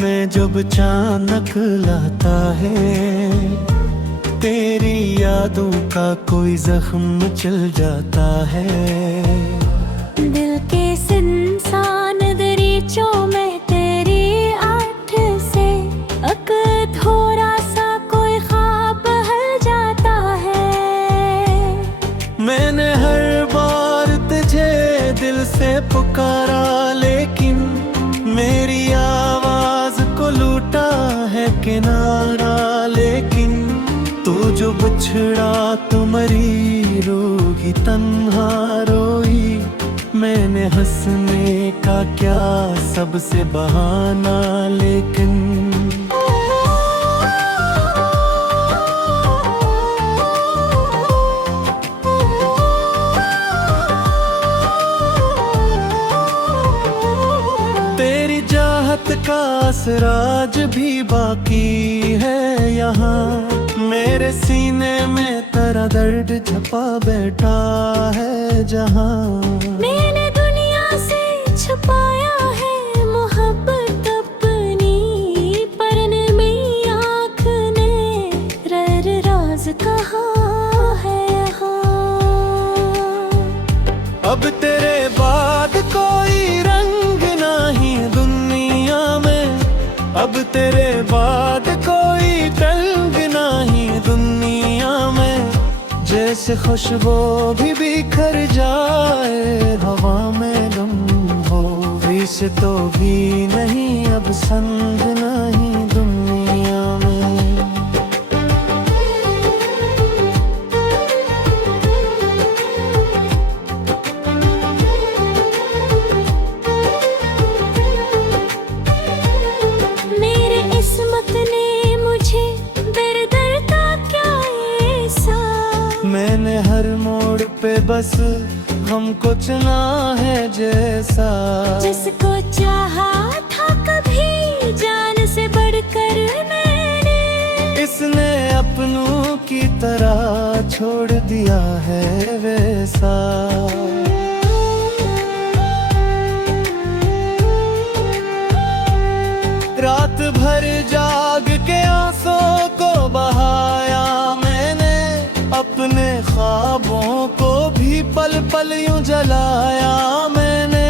में जब चानक लाता है, तेरी यादों का कोई जख्म चल जाता है। दिल के इंसान दरीचों में तेरी आठ से अक थोड़ा सा कोई ख्वाब बहल जाता है। मैंने हर बार तुझे दिल से पुकारा, लेकिन मेरी आवाज को लूटा है किनारा। लेकिन तू जो बिछड़ा तो मरी रोगी तन्हा रोई। मैंने हंसने का क्या सबसे बहाना, लेकिन तेरी चाहत का असराज भी बाकी है यहाँ। मेरे सीने में तेरा दर्द छपा बैठा है जहाँ। मैंने दुनिया से छुपाया है मोहब्बत अपनी, पर मेरी आँख ने राज कहा है यहाँ। अब तेरे बाद कोई रंग नहीं दुनिया में, अब तेरे बाद कोई रंग नहीं दुनिया में। जैसे खुशबू भी बिखर जाए हवा में गम हो, विष तो भी नहीं अब संग नहीं दुनिया में। मेरे किस्मत ने मुझे दर दर का क्या ऐसा। मैंने हर मोड़ पे बस हमको चुना है जैसा। जिसको चाहा था कभी जान से बढ़कर मैंने, इसने अपनों की तरह छोड़ दिया है वैसा। रात भर जाग के आंसुओं को बहाया मैंने, अपने ख्वाबों को भी पल पल यूं जलाया मैंने।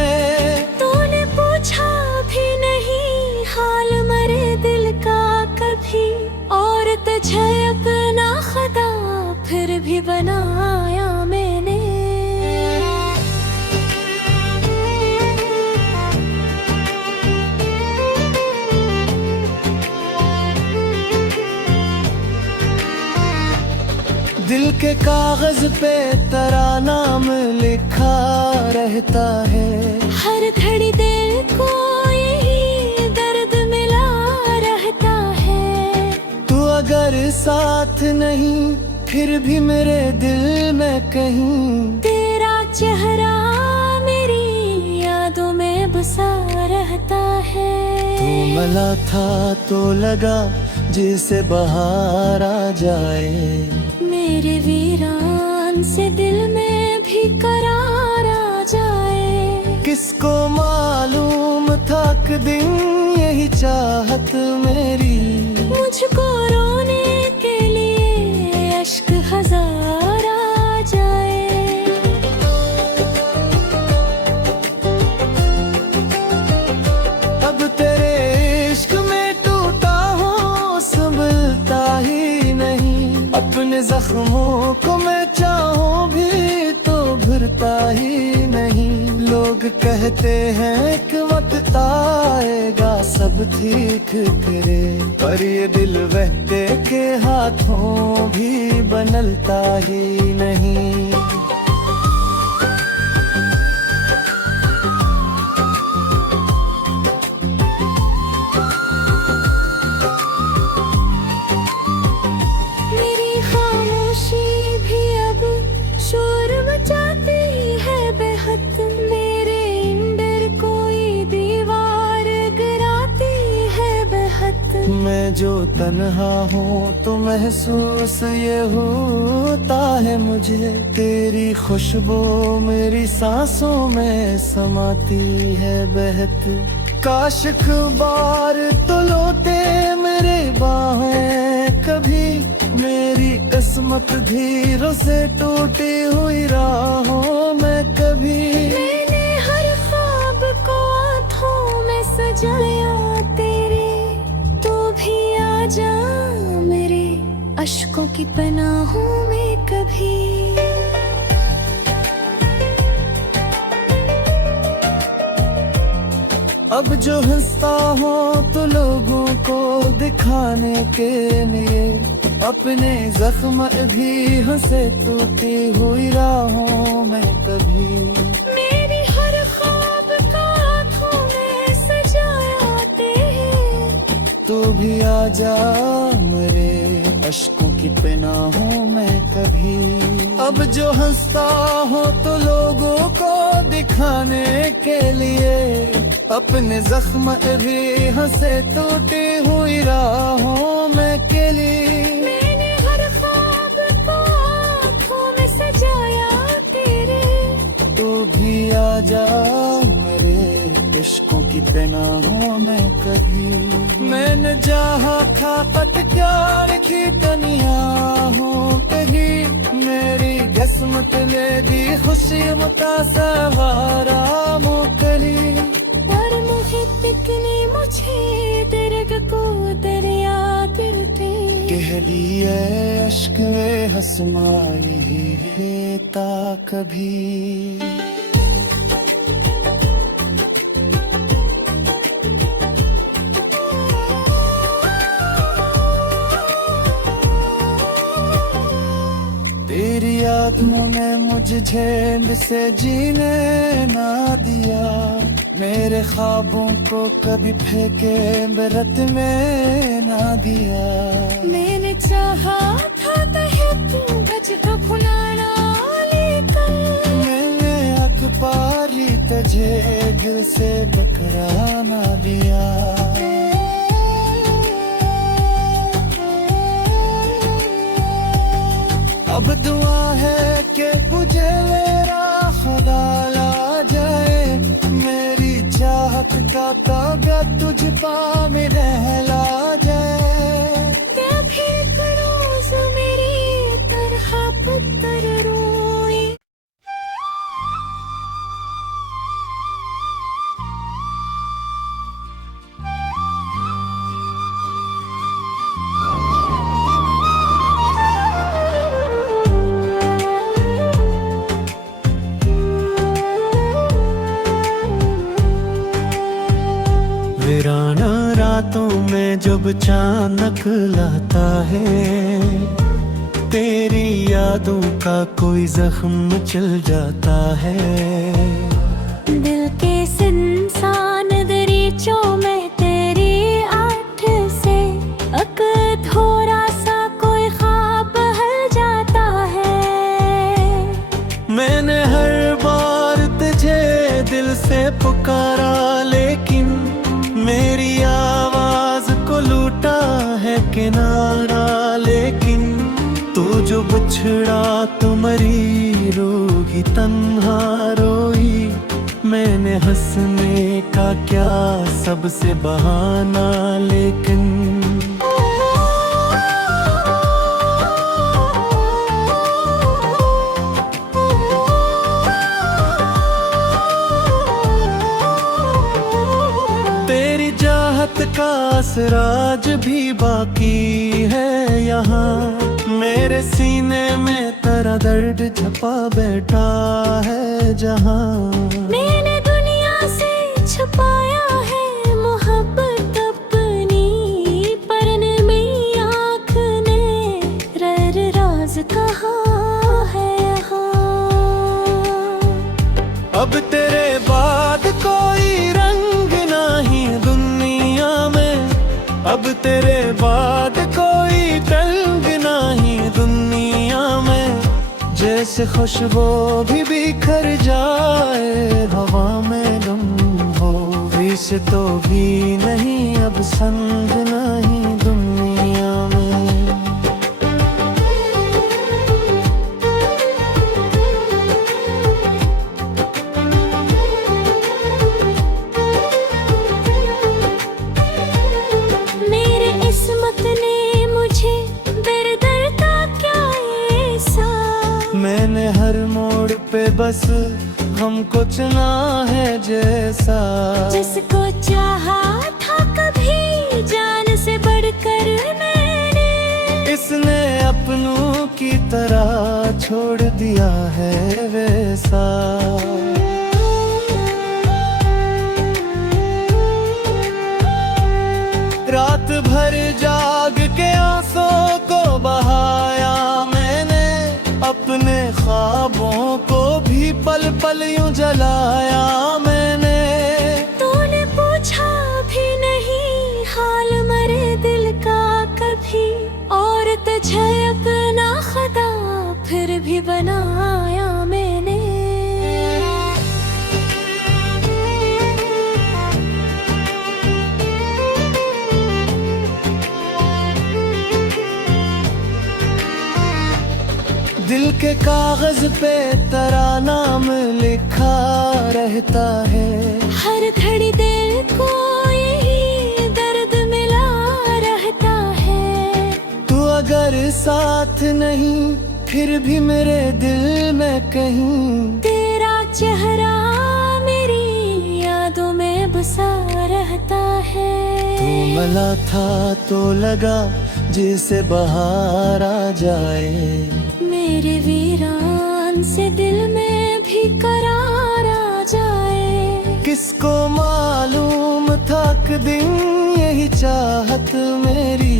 तूने पूछा भी नहीं हाल मरे दिल का कभी, और तुझे अपना खुदा फिर भी बनाया मैंने। दिल के कागज पे तेरा नाम लिखा रहता है। हर घड़ी दिल को यही दर्द मिला रहता है। तू अगर साथ नहीं फिर भी मेरे दिल में कहीं, तेरा चेहरा मेरी यादों में बसा रहता है। तू मिला था तो लगा जिसे बाहर आ जाए। मेरे वीरान से दिल में भी करार आ जाए। किसको मालूम था कि दिन यही चाहत मेरी, मुझको रोने के लिए अश्क हजार आ जाए। अब तेरे इश्क में टूटा हूँ संभलता ही नहीं। अपने जख्मों को मैं चाहूँ भी तो भरता ही नहीं। लोग कहते हैं कि वक्त आएगा सब ठीक करे, पर ये दिल बहते के हाथों भी बनलता ही नहीं। मैं जो तन्हा हूँ तो महसूस ये होता है मुझे, तेरी खुशबू मेरी सांसों में समाती है बहत। काश अखबार तो लौटे मेरे बाहें कभी, मेरी किस्मत धीरों से टूटी हुई राहों में कभी। मैंने हर ख्वाब को आँखों में सजाया तेरे, तू भी आ जा मेरे अश्कों की पनाहों में कभी। अब जो हंसता हो तो लोगों को दिखाने के लिए, अपने जख्म भी हंसे टूटी हुई राहों में कभी। मेरी हर ख्वाब का आँखों में सजाया तेरे, तू भी आ जा मेरे अश्कों की पनाहों में कभी। अब जो हंसता हो तो लोगों को दिखाने के लिए, अपने जख्म भी हंसे टूटी हुई राहों में के लिए। मैंने हर ख्वाब को आँखों में सजाया तेरे, तू भी आ जा मेरे इश्कों की पनाहों में कभी। मैंने जहाँ खापत प्यार की तनिया हो कहीं, मेरी किस्मत ले दी खुशी मुतासवारा मुकली। और मोहित ने मुझे दर्द को दरिया दिल पे कह लिए अश्क हसमाई लेता कभी। तेरी यादों ने मुझे झेल से जीने ना दिया, मेरे ख्वाबों को कभी फेंके बरत में ना दिया। मैंने चाहा था तहे तू बज को भुलाना, लेकर मैंने अखबारी तुझे दिल से बकरा ना दिया। अब दुआ है कि तुझे मेरा खुदा ला जाए, मेरी चाहत का ताबा तुझ पा में रहला जाए। क्या फिर करूं जो मेरी तरह पुत्र रोए। वीराना रातों में जब चानक लाता है, तेरी यादों का कोई जख्म चल जाता है। दिल के सुनसान दरीचों में तेरी आठ से अक थोड़ा सा कोई ख्वाब हल जाता है। मैंने हर बार तुझे दिल से पुकारा, लेकिन मेरी आवाज को लूटा है किनारा। लेकिन तू जो बिछड़ा तो मरी रोगी तन्हा रोई, मैंने हंसने का क्या सबसे बहाना। लेकिन तेरी चाहत का असराज भी बाकी है यहाँ, मेरे सीने में तेरा दर्द छपा बैठा है जहाँ। मैंने दुनिया से छुपाया है मोहब्बत अपनी, पर मेरी आँख ने राज कहा है यहाँ। अब तेरे बाद कोई रंग नहीं दुनिया में, अब तेरे बाद कोई रंग नहीं दुनिया में। जैसे खुशबू भी बिखर जाए हवा में गम हो, विष तो भी नहीं अब संग नहीं दुनिया में। हर मोड़ पे बस हमको चुना है जैसा, जिसको चाहा था कभी जान से बढ़कर मैंने, इसने अपनों की तरह छोड़ दिया है वैसा। रात भर जाग के आंसुओं को बहाया मैंने, अपने ख्वाबों को भी पल पल यूं जलाया मैंने। तूने पूछा भी नहीं हाल मरे दिल का कभी, और तुझे अपना खुदा फिर भी बनाया मैंने। दिल के कागज पे तेरा नाम लिखा रहता है, हर घड़ी दिल को यही दर्द मिला रहता है। तू अगर साथ नहीं फिर भी मेरे दिल में कहीं, तेरा चेहरा मेरी यादों में बसा रहता है। तू मिला था तो लगा जैसे बाहर आ जाए, मेरे वीरान से दिल में भी करार आ जाए। किसको मालूम था कि दिन यही चाहत मेरी,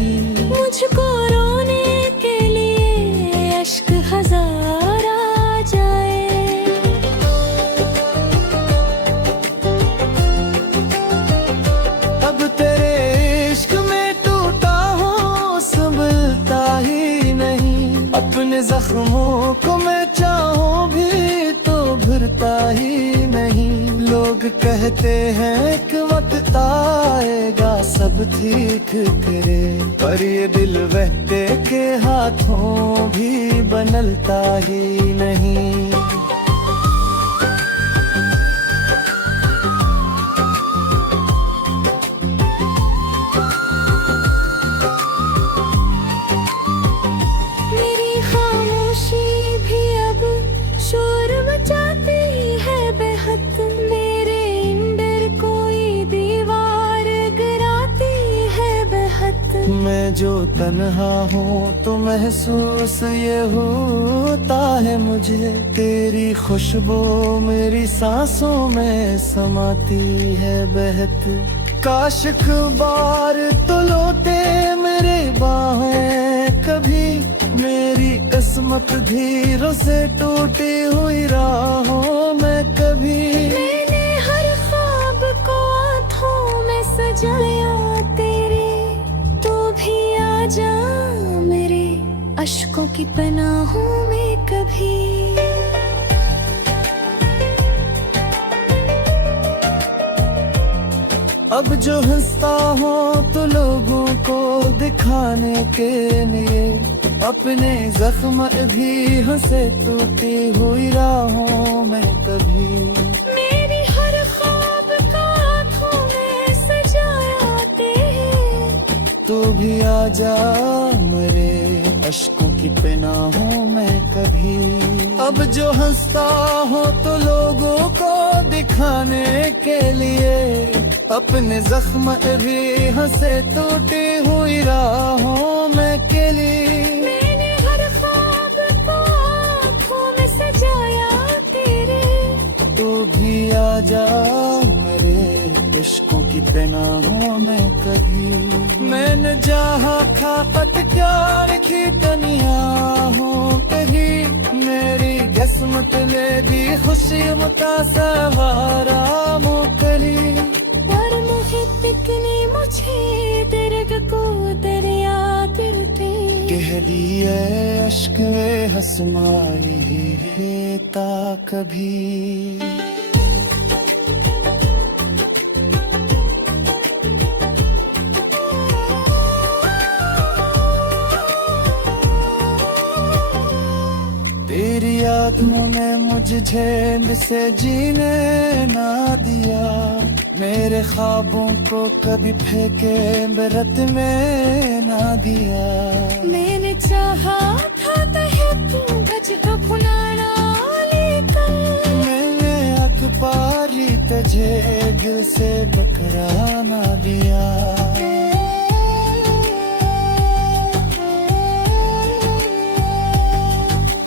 मुझको रोने के लिए अश्क हजार आ जाए। अब तेरे इश्क में टूटा हूँ संभलता ही नहीं, अपने जख्मों को मैं चाहूँ भी तो भरता ही नहीं। लोग कहते हैं कि वक्त आएगा सब ठीक करे, पर ये दिल बहते के हाथों भी बनलता ही नहीं। शोर मचाती है बेहद, मेरे इंदर कोई दीवार गिराती है बेहद। मैं जो तन्हा हूँ तो महसूस ये होता है मुझे, तेरी खुशबू मेरी सांसों में समाती है बेहद। काश बार तो लौटे मेरे बाहें कभी, मेरी किस्मत धीरों से टूटी हुई राहों में कभी। मैंने हर ख्वाब को आँखों में सजाया तेरे, तू भी आ जा मेरे अश्कों की पनाहों में कभी। अब जो हंसता हूँ तो लोगों को दिखाने के लिए, अपने जख्म भी हंसे टूटी हुई राहों में कभी। मेरी हर ख्वाब का आँखों में सजाया तेरे, तू भी आ जा मेरे अश्कों की पनाहों में कभी। अब जो हंसता हूँ तो लोगों को दिखाने के लिए, अपने जख्म भी हंसे टूटी हुई राहों में के लिए। मैंने हर ख्वाब को आँखों में सजाया तेरे, तू भी आ जा मेरे इश्कों की पनाहों में कभी। मैंने जहाँ खापत प्यार की दुनिया हूँ कहीं, मेरी किस्मत ले दी खुशी मुतासवारा मुकली। पर मोहित ने मुझे दर्द को दरिया दिल पे कह दिए अश्क हंसमाई ता कभी। तेरी यादों ने मुझे झेल से जीने ना दिया, मेरे ख्वाबों को कभी फेंके बरत में ना दिया। मैंने चाहा था तू बच तो भुलाना से टकरा ना दिया।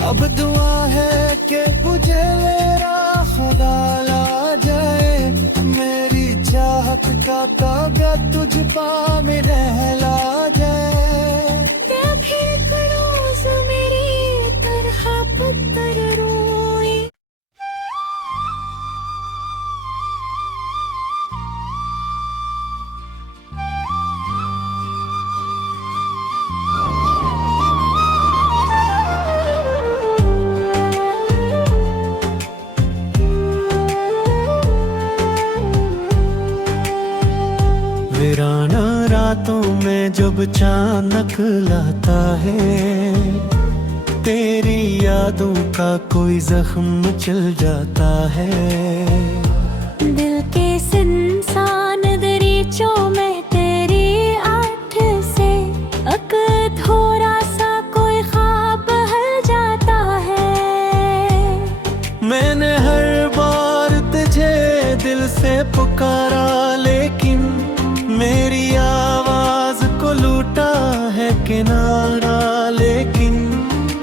अब दुआ है कि मुझे मेरा खुदा ला जाए, मेरी चाहत का ताबा तुझ पा में रहला जाए। क्या फिर करोज मेरी तरह पत्थर रोए। वीराना रातों में जब चानक लाता है, तेरी यादों का कोई जख्म चल जाता है। दिल के सुनसान दरीचों में तेरी आठ से अक थोड़ा सा कोई ख्वाब हल जाता है। मैंने हर बार तुझे दिल से पुकारा, लेकिन मेरी आवाज को लूटा है किनारा। लेकिन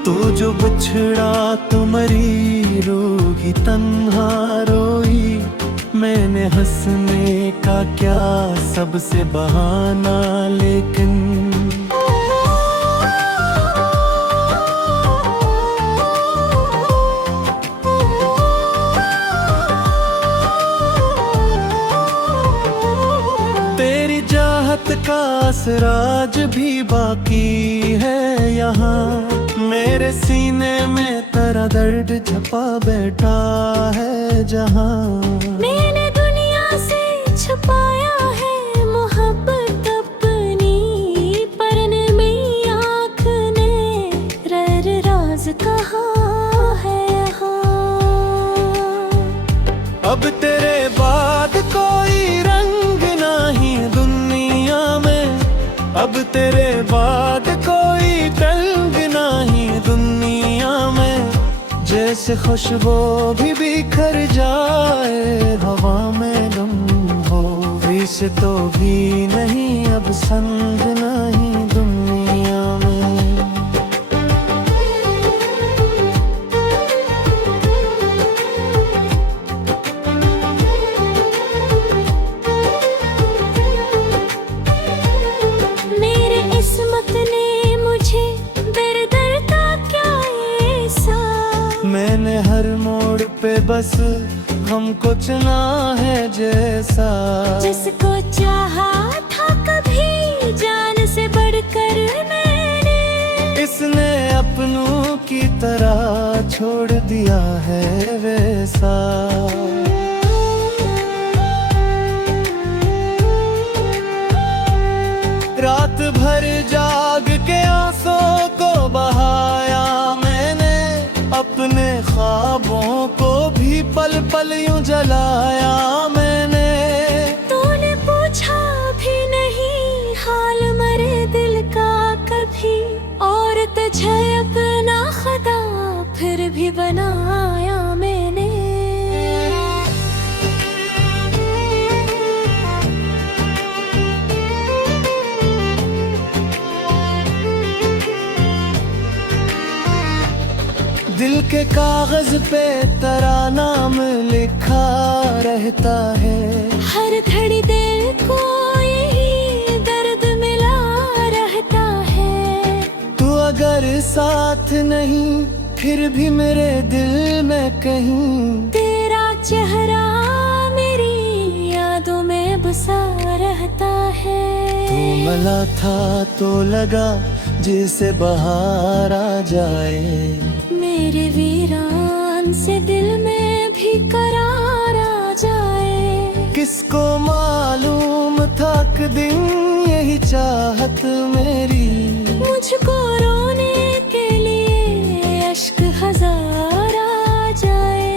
तू जो बिछड़ा तो मरी रोगी तन्हा रोई। मैंने हंसने का क्या सबसे बहाना, लेकिन तेरी चाहत का असराज भी बाकी है यहाँ। मेरे सीने में तेरा दर्द छपा बैठा है जहाँ। मैंने दुनिया से छुपाया है मोहब्बत अपनी, पर मेरी आँख ने राज कहा है यहाँ। अब तेरे बाद कोई रंग नहीं दुनिया में, अब तेरे बाद कोई रंग नहीं दुनिया में। जैसे खुशबू भी बिखर जाए हवा में गम हो, इसे तो भी नहीं अब संग नहीं दुनिया में। मेरे किस्मत ने मुझे दर्द का क्या ऐसा। मैंने हर मोड़ पे बस हमको चुना है जैसा। जिसको चाहा था कभी जान से बढ़कर मैंने, इसने अपनों की तरह छोड़ दिया है वैसा। रात भर जाग के आंसुओं को बहाया मैंने, अपने ख्वाबों को भी पल पल यूं जलाया मैंने। तूने पूछा भी नहीं हाल मरे दिल का कभी, और तुझे अपना खुदा फिर भी बनाया मैंने। दिल के कागज पे तेरा नाम लिखा रहता है। हर घड़ी दिल को यही दर्द मिला रहता है। तू अगर साथ नहीं फिर भी मेरे दिल में कहीं, तेरा चेहरा मेरी यादों में बसा रहता है। तू मिला था तो लगा जैसे बाहर आ जाए, मेरे वीरान से दिल में भी करार आ जाए। किसको मालूम था कि दिन यही चाहत मेरी, मुझको रोने के लिए अश्क हजार आ जाए।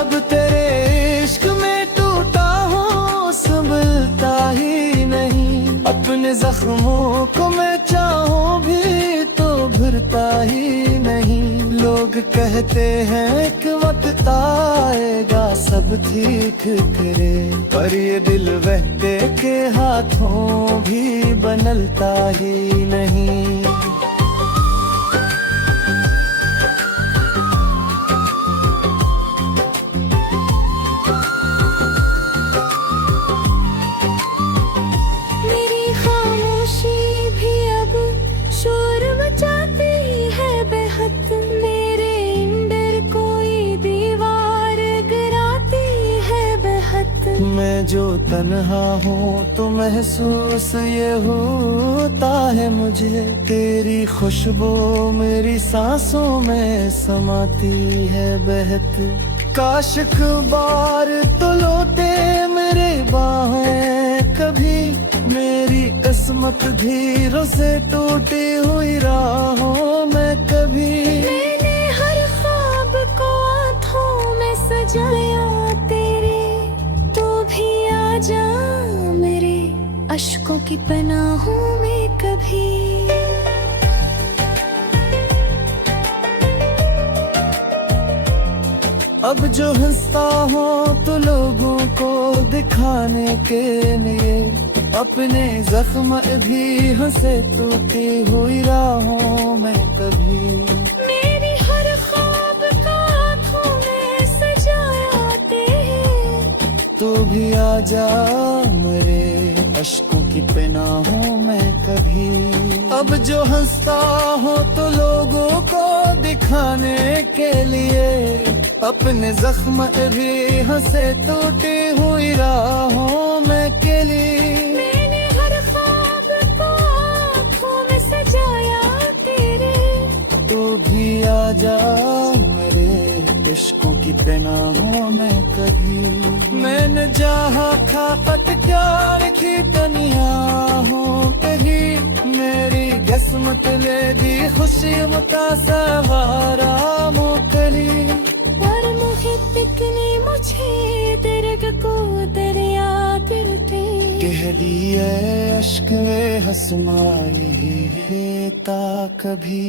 अब तेरे इश्क में टूटा हूँ संभलता ही नहीं, अपने जख्मों को मैं चाहूँ भी तो भरता ही नहीं। लोग लोग कहते हैं कि वक्त आएगा सब ठीक करे, पर ये दिल बहते के हाथों भी बनलता ही नहीं। मेरी खामोशी भी अब शोर मचाती है बेहद, मेरे अंदर कोई दीवार गिराती है बेहद। मैं जो तन्हा हूँ तो महसूस ये होता है मुझे, तेरी खुशबू मेरी सांसों में समाती है बहत। काश बार तो लौटे मेरे बाहें कभी, मेरी किस्मत धीरों से टूटी हुई राहों में कभी। मैंने हर ख्वाब को आँखों में सजाया तेरे, तू भी आ जा मेरे अश्कों की पनाहों में कभी। अब जो हंसता हूँ तो लोगों को दिखाने के लिए, अपने जख्म भी हंसे टूटी हुई राहों में कभी। मेरी हर ख्वाब का आँखों में सजाया तेरे, तू भी आ जा मेरे अश्कों की पनाहों में कभी। अब जो हंसता हूँ तो लोगों को दिखाने के लिए, अपने जख्म भी हंसे टूटी हुई राहों में के लिए। मैंने हर ख्वाब को आँखों में सजाया तेरे, तू भी आ जा मेरे इश्कों की पनाहों में कभी। मैंने जहाँ खापत प्यार की दुनिया हो कहीं, मेरी किस्मत ले दी खुशी मुता सवारा मुकली। और मोहित ने मुझे दर्द को दरिया दिल पे कह दिए अश्क हंसमाए ता कभी।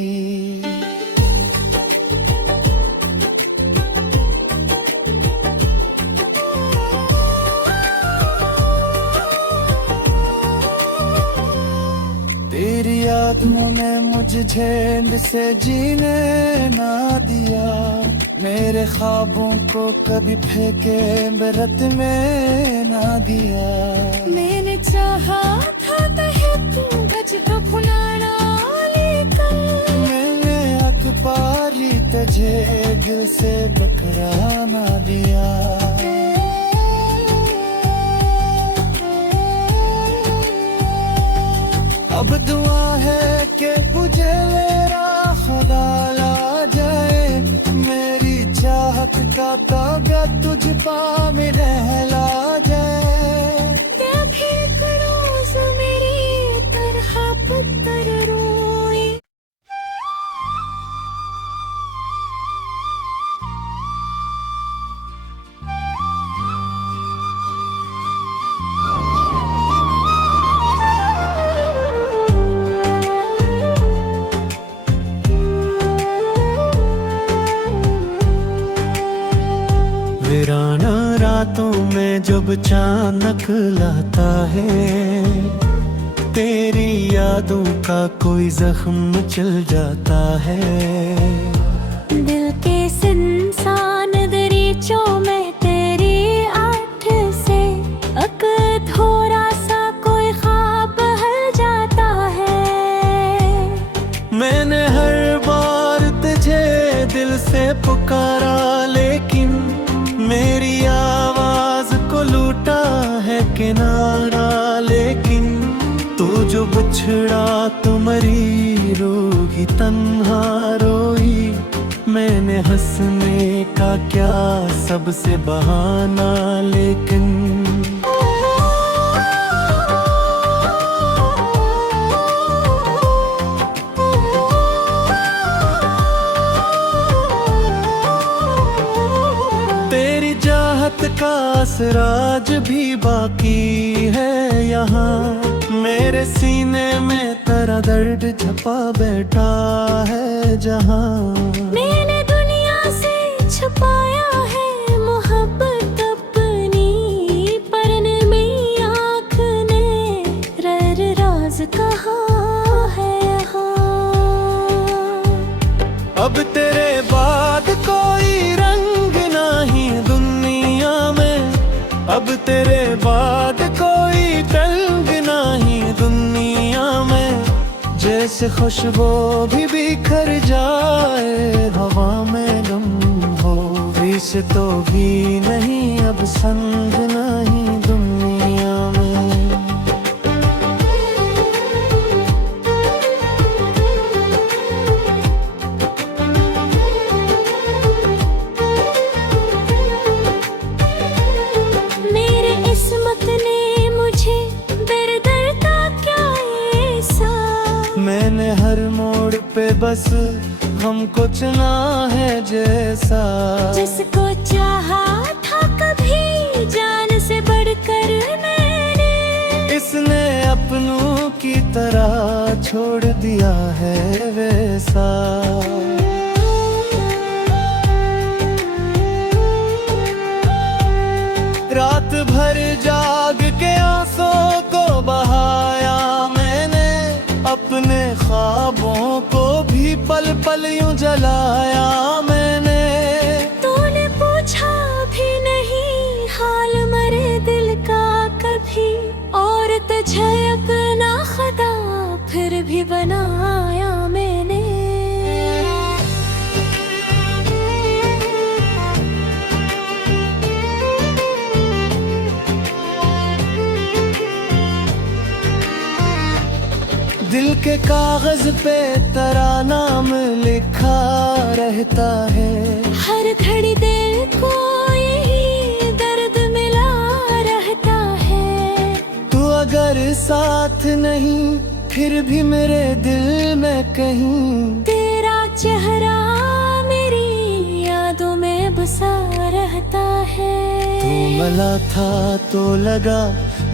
तेरी यादों ने मुझे झेल से जीने ना दिया, मेरे ख्वाबों को कभी फेंके बरत में ना दिया। मैंने चाहा था तहे तू बच अपनाना, लेकर मैंने हक पारी तुझे दिल से बकरा ना दिया। अब दुआ है कि मुझे मेरा खुदा ला जाए, मेरी चाहत का तागा तुझ पा में रहला जाए। क्या फिर करो मेरी तरह पत्थर रोए। वीराना रातों में जब चानक लाता है, तेरी यादों का कोई जख्म चल जाता है। दिल के इंसान दरीचों में तेरी आठ से अक थोड़ा सा कोई ख्वाब हल जाता है। मैंने हर बार तुझे दिल से पुकारा, लेकिन मेरी आवाज को लूटा है किनारा। लेकिन तू जो बिछड़ा तो मरी रोगी तन्हा रोई, मैंने हंसने का क्या सबसे बहाना, लेकिन तेरी चाहत का असराज भी बाकी है यहाँ, मेरे सीने में तेरा दर्द छपा बैठा है जहाँ। मैंने अब तेरे बाद कोई रंग नहीं दुनिया में, अब तेरे बाद कोई रंग नहीं दुनिया में। जैसे खुशबू भी बिखर जाए हवा में गुम हो, से तो भी नहीं अब संग नहीं दुनिया में। मेरे किस्मत ने मुझे दर-दर का क्या ऐसा, मैंने हर मोड़ पे बस हमको चुना है जैसा, जिसको चाहा था कभी जान से बढ़कर मैंने, इसने अपनों की तरह छोड़ दिया है वैसा। रात भर जाग के आंसुओं को बहाया मैंने, अपने ख्वाबों को भी पल पल यूं जलाया मैंने। तूने पूछा भी नहीं हाल मरे दिल का कभी, और तुझे अपना खुदा फिर भी बनाया मैंने। दिल के कागज पे तेरा नाम लिखा रहता है, हर घड़ी दिल को यही दर्द मिला रहता है। तू अगर साथ नहीं फिर भी मेरे दिल में कहीं, तेरा चेहरा मेरी यादों में बसा रहता है। तू मिला था तो लगा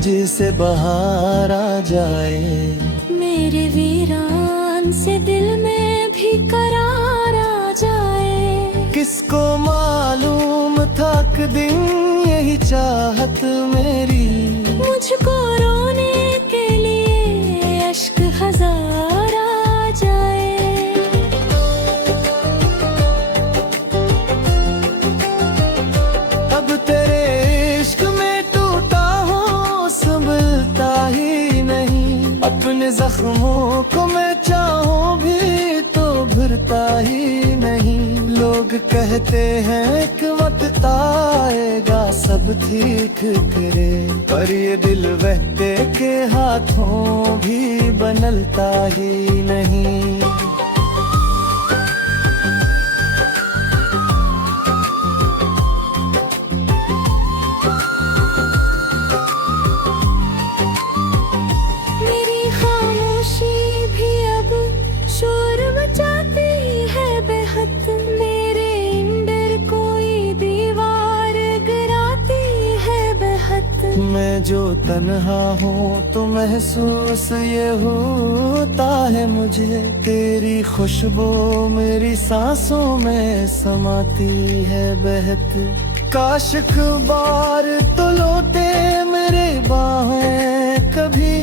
जैसे बाहर आ जाए, मेरे वीरान से दिल में भी करार आ जाए। किसको मालूम था कि दिन यही चाहत मेरी, मुझको रोने के लिए अश्क हजार आ जाए। अब तेरे इश्क में टूटा हूँ संभलता ही नहीं, अपने जख्मों को मैं चाहूँ भी तो भरता ही नहीं। लोग कहते हैं कि वक्त आएगा सब ठीक करे, पर ये दिल बहते के हाथों भी बनलता ही नहीं। मेरी खामोशी भी अब शोर मचाती है बेहद, मेरे अंदर कोई दीवार गिराती है बेहद। मैं जो तन्हा हूँ तो महसूस ये होता है मुझे, तेरी खुशबू मेरी सांसों में समाती है बहत। काश बार तो लौटे मेरे बाहें कभी,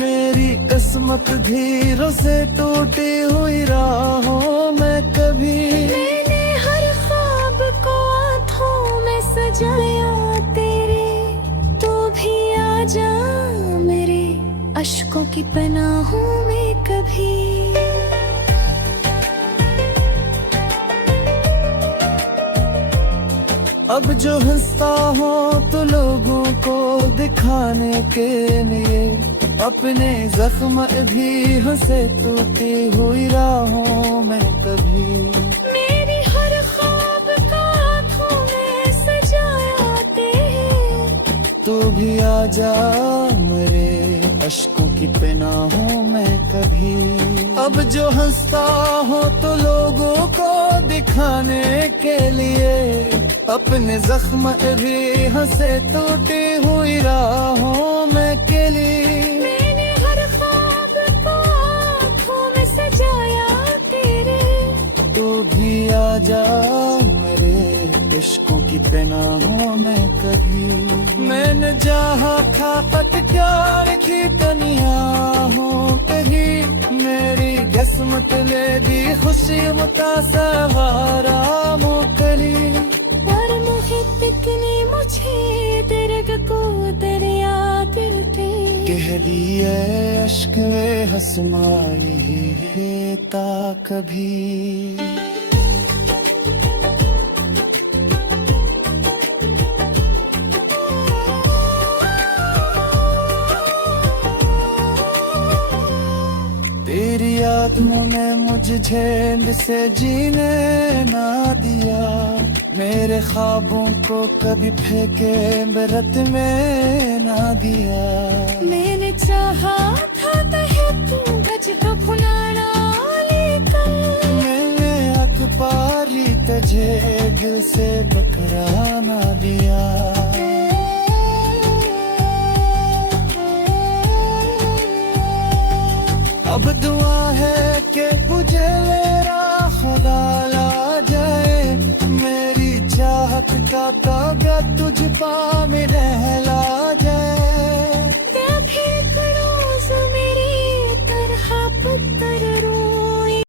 मेरी किस्मत धीरों से टूटी हुई राहों में कभी। मैंने हर ख्वाब को आँखों में सजाया तेरे, तू भी आ जा मेरे अश्कों की पनाहों में कभी। अब जो हंसता हूँ तो लोगों को दिखाने के लिए, अपने जख्म भी हंसे टूटी हुई राहों में कभी। मेरी हर ख्वाब का आँखों में सजाया तेरे, तू भी आ जा मेरे अश्कों की पनाहों में कभी। अब जो हंसता हूँ तो लोगों को दिखाने के लिए, अपने जख्म भी हंसे टूटी हुई राहों में के लिए। मैंने हर ख्वाब को आँखों में सजाया तेरे, तू भी आ जा मेरे इश्कों की पनाहों में कभी मैंने जहाँ खापत प्यार की तनिया हूँ कहीं मेरी किस्मत ले दी खुशी मुतासवारा मुकली पर मोहित ने मुझे दर्द को दरिया दिल पे कह दिए अश्क हसमाई ता कभी तेरी यादों ने मुझे झेल से जीने ना दिया मेरे ख्वाबों को कभी फेंके बरत में ना दिया मैंने चाहा था तहे तू बजगा भुलाना लेकर मैंने हक पारी तुझे दिल से टकरा ना दिया अब दुआ है कि तुझे मेरा खुदा ला जाए मेरी चाहत का ताबत तुझ पा में रह